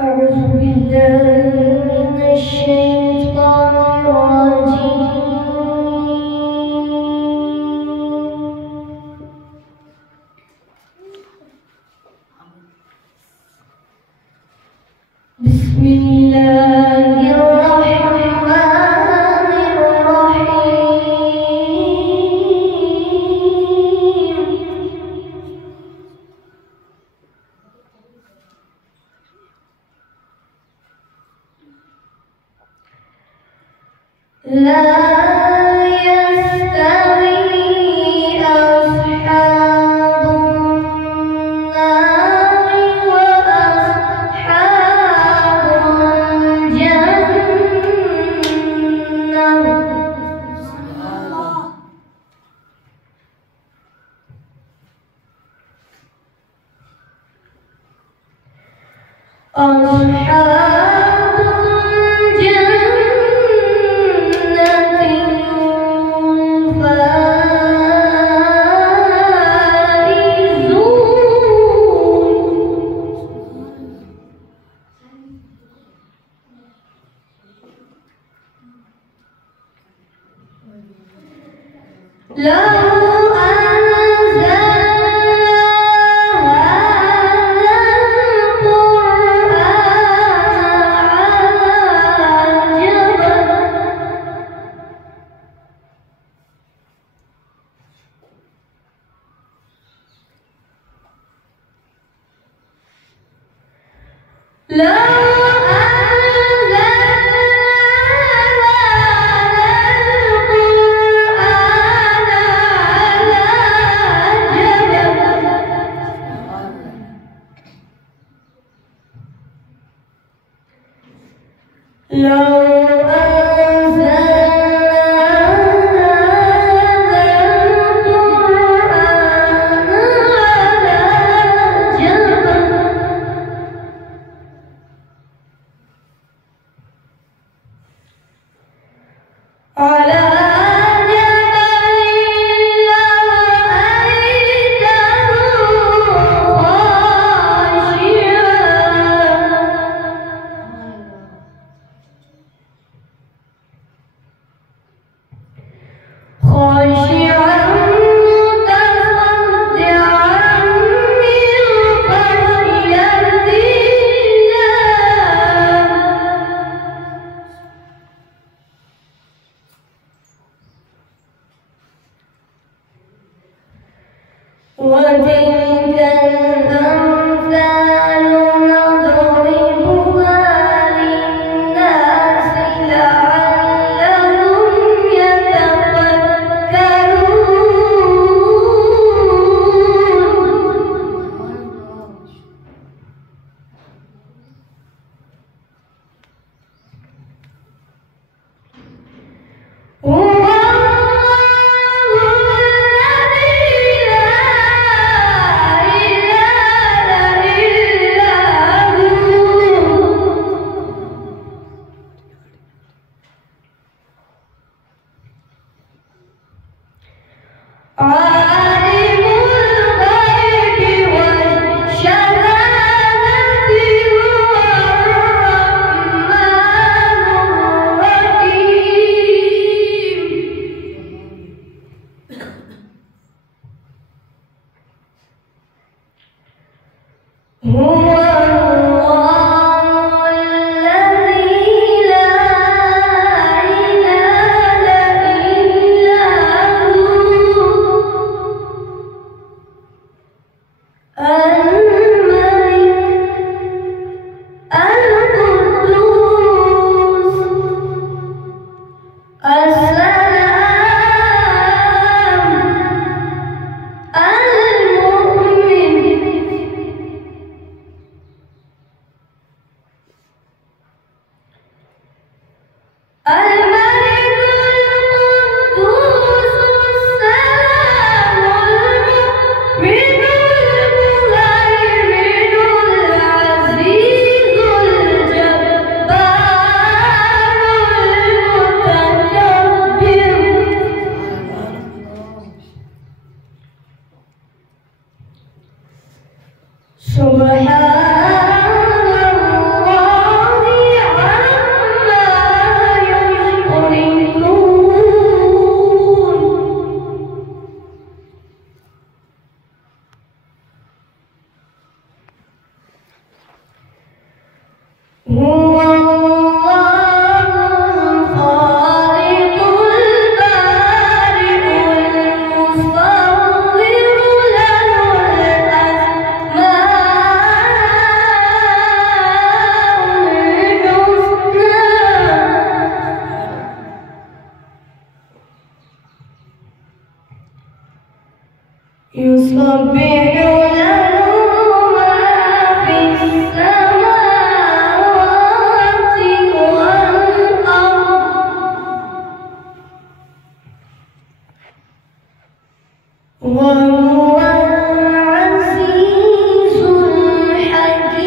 أعوذ بالله من الشيطان الرجيم. بسم الله الرحمن الرحيم. لا يستوي أصحاب النار وأصحاب الجنة. أصحاب لو أنزلنا هذا القرآن على جبل وتلك الأمثال نضربها للناس لعلهم يتفكرون. عالم الغيب والشهادة هو الرحمن الرحيم. هو الله الذي لا إله إلا هو الملك القدوس السلام المؤمن سبحان الله هو الله الخالق البارئ المصور له الأسماء الحسنى يسبح له ما في السماوات والأرض وهو العزيز الحكيم.